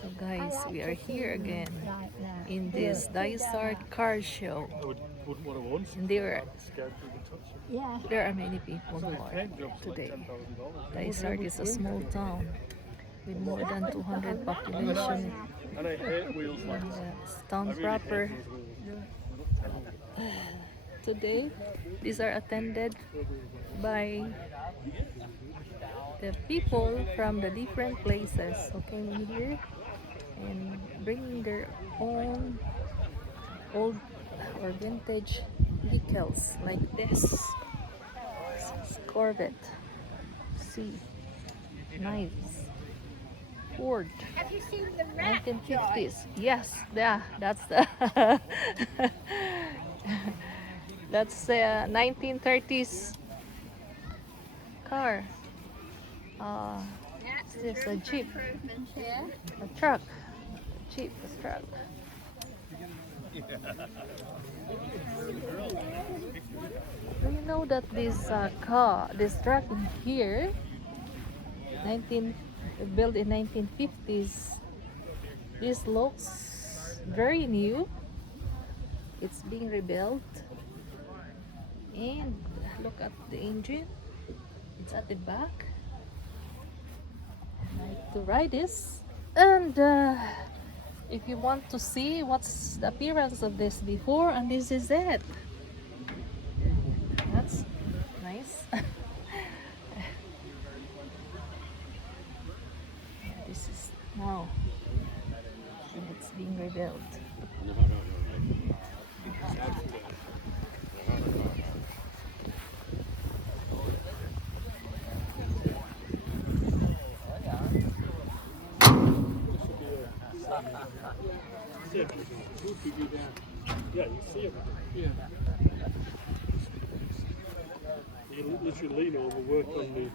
So guys, we are here again in this Dysart car show. And there are many people more today. Dysart is a small town with more than 200 population. And it's town proper. Today, these are attended by the people from the different places who came in here and bring their own old or vintage vehicles like this Corvette. See, nice Ford. Have you seen the rat? 1950s. Yes, yeah, that's the that's the 1930s car. This is a jeep, a truck, a jeep, a truck. Do you know that this truck here, built in 1950s, this looks very new. It's being rebuilt, and look at the engine. It's at the back. I like to ride this, and if you want to see what's the appearance of this before, and this is it. That's nice. This is now, and it's being rebuilt. Yeah, you see it. Yeah. You can literally lean over, work on the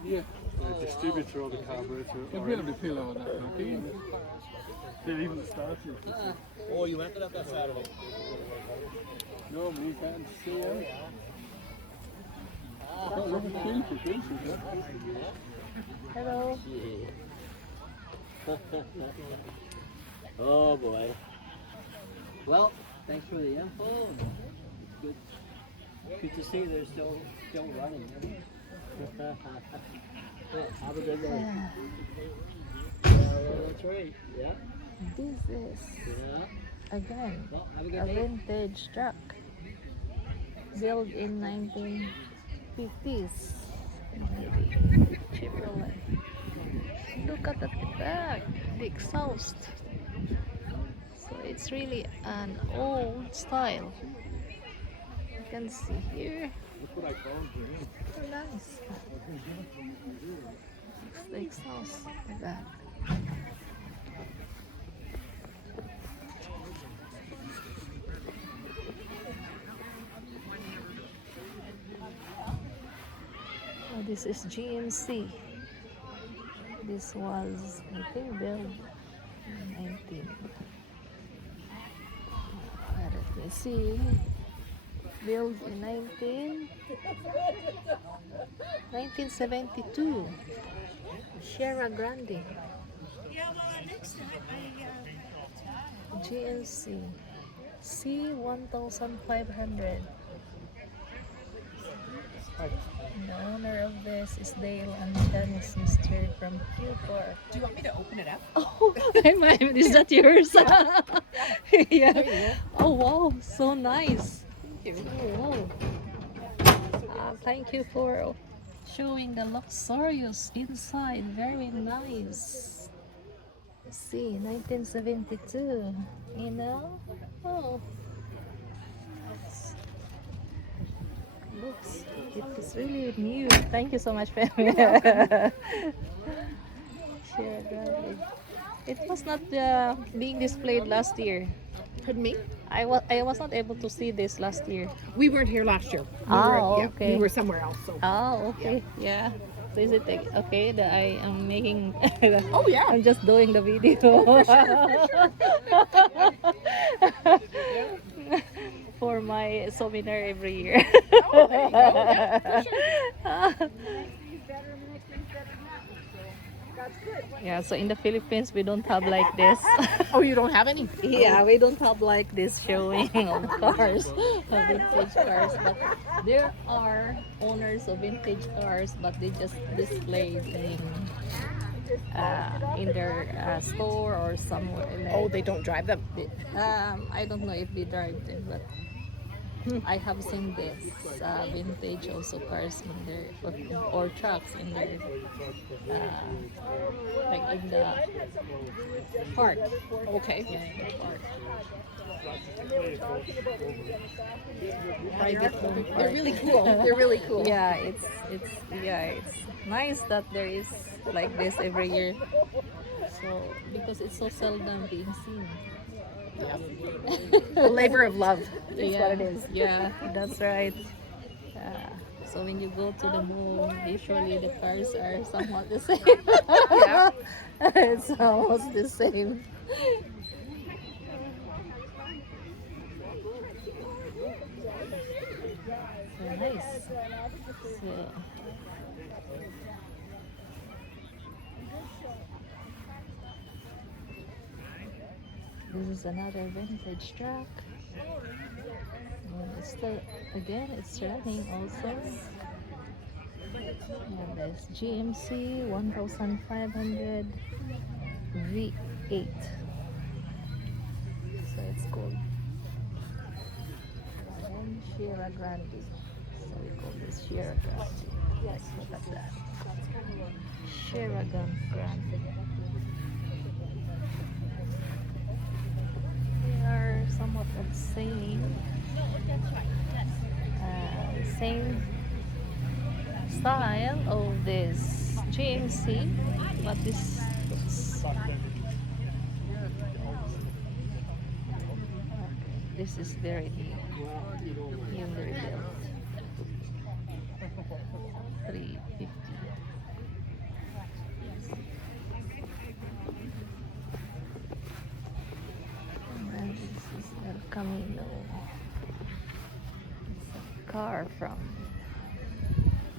distributor or the carburetor. You'll be able to feel all that, okay? They're even started. Oh, you rented up that Saturday? No, we can't see it. Oh, look at the Hello. Oh boy. Well, thanks for the info. It's good. Good to see they're still running. Have a good day. That's right. Yeah. This is again Well, have a a good day. vintage truck built in 1950s. Maybe Chevrolet. Look at the back, the exhaust. So it's really an old style. You can see here. Oh, nice. It's the exhaust like that. Oh, this is GMC. This was, I think, built in 19. Let me see. Built in 1972. Sierra Grande. GMC C1500. The owner of this is Dale and Janice Mr. from Q4. Do you want me to open it up? Oh, is that yours? Yeah. Oh wow, so nice. Thank you. Oh, wow. Thank you for showing the luxurious inside. Very nice. Let's see, 1972. You know? Oh. Looks, it is really new. Thank you so much, family. Sierra Grande. It was not being displayed last year. Pardon me? I was not able to see this last year. We weren't here last year. Okay. We were somewhere else. So. Oh, okay. Yeah. So is it okay that I am making? Oh yeah. I'm just doing the video. For sure. For my seminar every year. Oh, there you go. Yeah, for sure. Yeah, so in the Philippines, we don't have like this. Oh, you don't have any? Yeah, we don't have like this showing of cars, of vintage cars. But there are owners of vintage cars, but they just displayed in their store or somewhere. Oh, Like, they don't drive them. I don't know if they drive them, but I have seen this vintage also cars in there or trucks in there, like in the park. Okay. Yeah, in the park. Private home They're park. really cool. They're really cool. Yeah, It's nice that there is like this every year. So because it's so seldom being seen. A labor of love. That's what it is. Yeah, that's right. So when you go to the mall, usually the cars are somewhat the same. Yeah. It's almost the same. So nice. So, this is another vintage truck. And it's still, again, it's running also. Yeah, this GMC 1500 V8. So it's called Sierra Grande. So we call this Sierra Grande. Yes, look at that. Sierra Grande. They are somewhat of the same style of this GMC, but this looks, this is very newly built. 350. And this is El Camino. It's a car from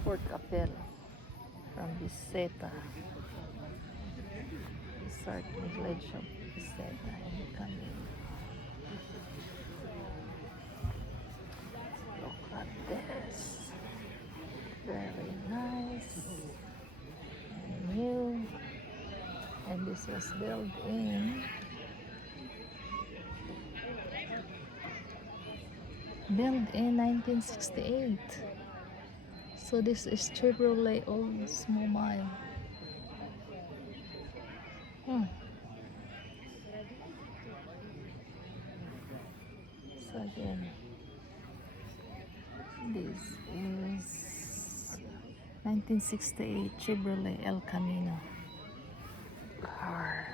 Fort Capel, from Dysart. Dysart village of Dysart and Camino. Look at this. Very nice. And new. And this was built in 1968. So this is Chevrolet Oldsmobile. So again, this is 1968 Chevrolet El Camino car.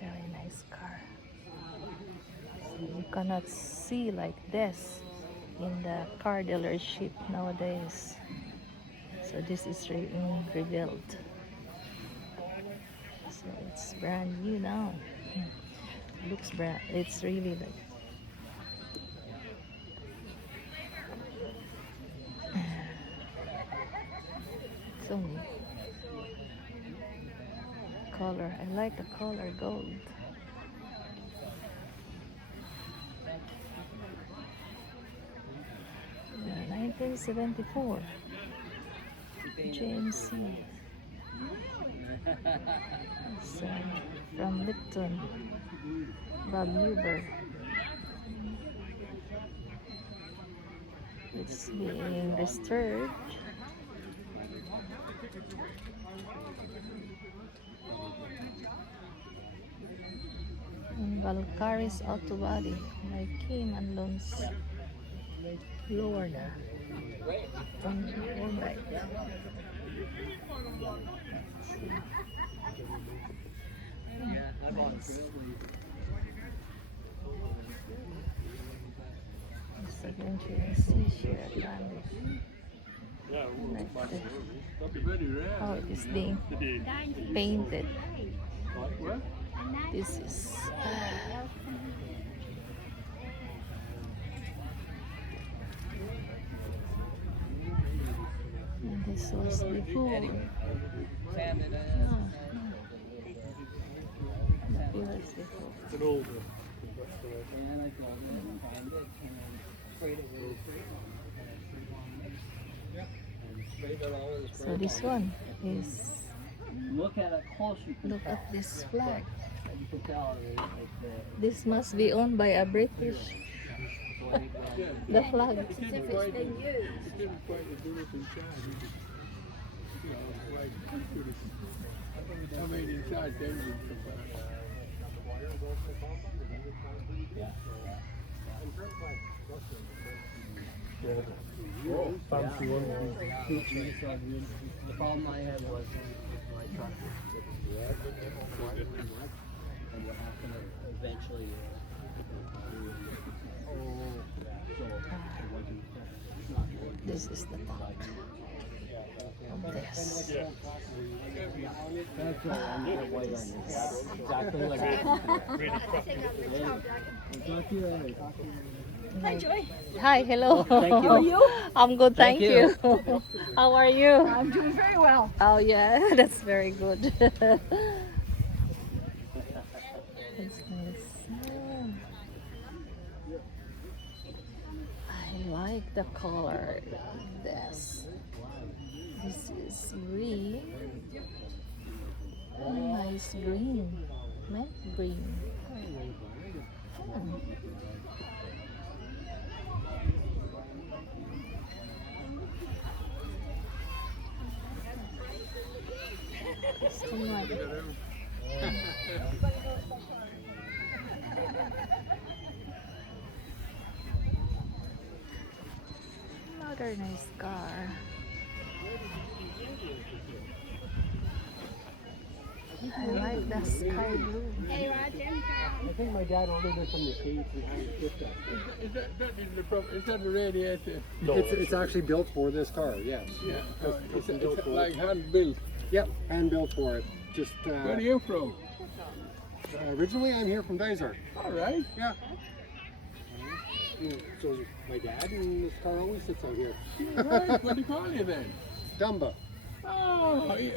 Very nice car. So you cannot see like this in the car dealership nowadays. So this is rebuilt. So it's brand new now. Looks brand. It's really like. It's only color. I like the color gold. Yeah, 1974 GMC. It's, from Lipton, Bob Huber. It's being restored. In Valkyries Auto Body by Kim and Lons Lorna. Alright. Yeah, I bought Nice. two. It's again GMC Sierra Grande. Yeah, well, Like back this. that'd be very rare. How it is being Did you painted. like where? This is and this was before Canada. Beautiful. It's an older. And I told him and find it and sprayed it with and sprayed it all in the spray So this bottle. one is, Look at it close, you can look tell. at this flag. You can tell like This must be owned by a British. the flag. The flag. It didn't quite do it in charge. You know, like, I mean, inside the engine. fancy one. The problem I had was my truck and what happened eventually. So it wasn't. It's not good. This is the top of this. That's all. I'm gonna white on this. Exactly like that. Talk to you later. Talk to you later. Hi, Joy. Hi, hello. Thank you. How are you? I'm good, thank Thank you. you. How are you? I'm doing very well. Oh yeah, that's very good. That's nice. I like the color. This is green. Nice green. Matte green. Hmm. Another nice car. I like the sky blue. I think my dad ordered it from the States behind the gift shop. Is that the radiator? No, It's actually built for this car, yes. Yeah. It's like hand built. Yep, hand built for it. Just Where are you from? originally I'm here from Dysart. All right. Yeah. So my dad and this car always sits out here. Right. What do you call you then? Dumba. Oh, yeah.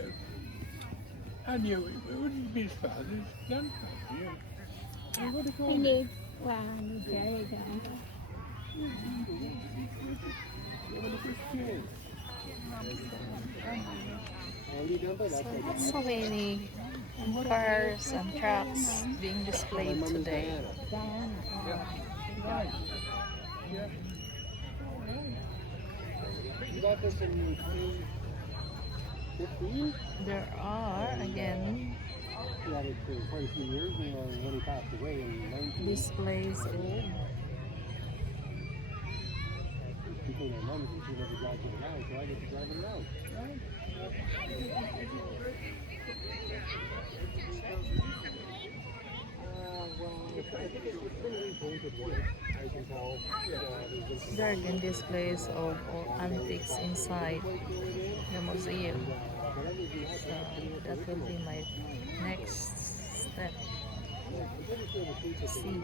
And you, it wouldn't be as fast as grandpa. Yeah. What do you call We you? need one. There you go. One of the first kids. Andy Dumba, that's my dad. So many cars and trucks being displayed today. You got this in 2015? There are again He had it for quite a few years, and when he passed away in 19, displays of people in their mums and she never drives it around, so I get to drive it around. there are again displays of all antiques inside the museum. So that will be my next step to see.